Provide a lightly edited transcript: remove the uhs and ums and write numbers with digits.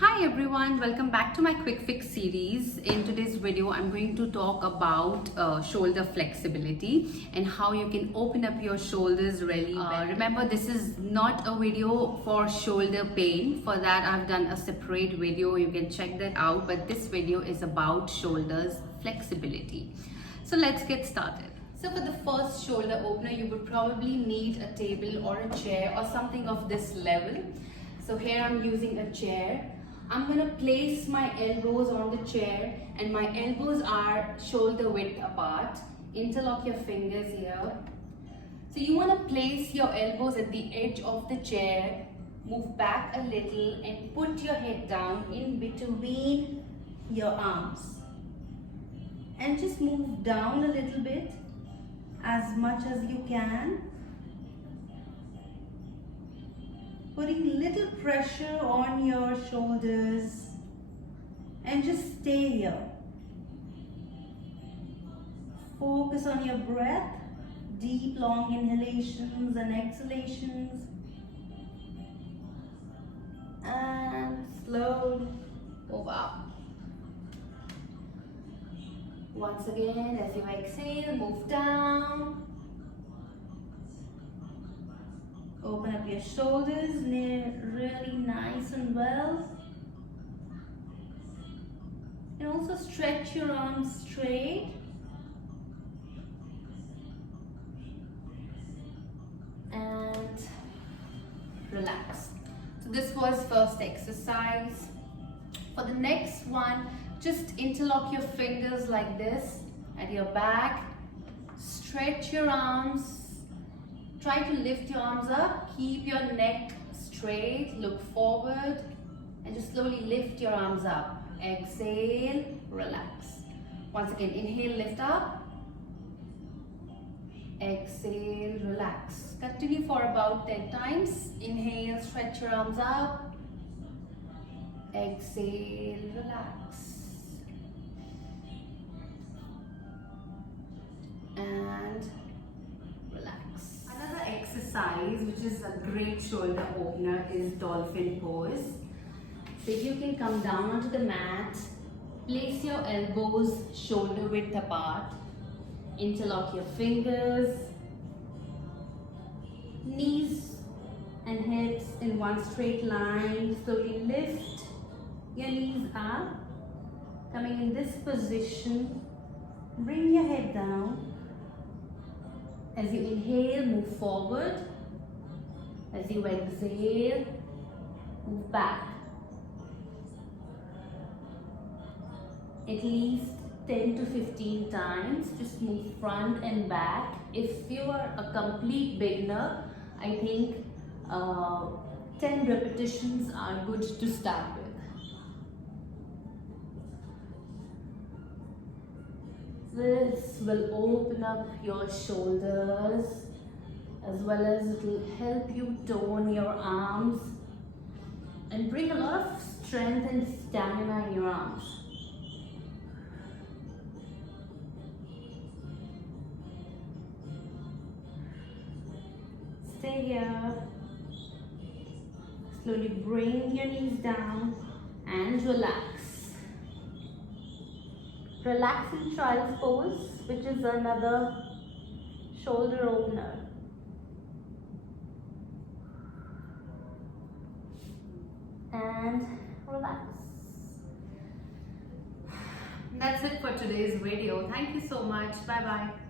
Hi everyone, welcome back to my quick fix series. In today's video I'm going to talk about shoulder flexibility and how you can open up your shoulders really well. Remember, this is not a video for shoulder pain. For that I've done a separate video, you can check that out, but this video is about shoulders flexibility. So let's get started. So for the first shoulder opener, you would probably need a table or a chair or something of this level. So here I'm using a chair. I'm going to place my elbows on the chair and my elbows are shoulder width apart. Interlock your fingers here. So you want to place your elbows at the edge of the chair, move back a little and put your head down in between your arms. And just move down a little bit, as much as you can. Putting little pressure on your shoulders and just stay here. Focus on your breath, deep long inhalations and exhalations, and slowly move up. Once again, as you exhale, move down. Open up your shoulders really nice and well. And also stretch your arms straight. And relax. So this was first exercise. For the next one, just interlock your fingers like this at your back. Stretch your arms. Try to lift your arms up, keep your neck straight, look forward, and just slowly lift your arms up. Exhale, relax. Once again, inhale, lift up. Exhale, relax. Continue for about 10 times. Inhale, stretch your arms up. Exhale, relax. And relax. Another exercise which is a great shoulder opener is dolphin pose. So you can come down onto the mat, place your elbows shoulder width apart, interlock your fingers, knees and hips in one straight line. Slowly lift your knees up. Coming in this position, bring your head down. As you inhale, move forward. As you exhale, move back. At least 10 to 15 times. Just move front and back. If you are a complete beginner, I think 10 repetitions are good to start with. This will open up your shoulders as well as it will help you tone your arms and bring a lot of strength and stamina in your arms. Stay here. Slowly bring your knees down and relax. Relax in child's pose, which is another shoulder opener. And relax. That's it for today's video. Thank you so much. Bye bye.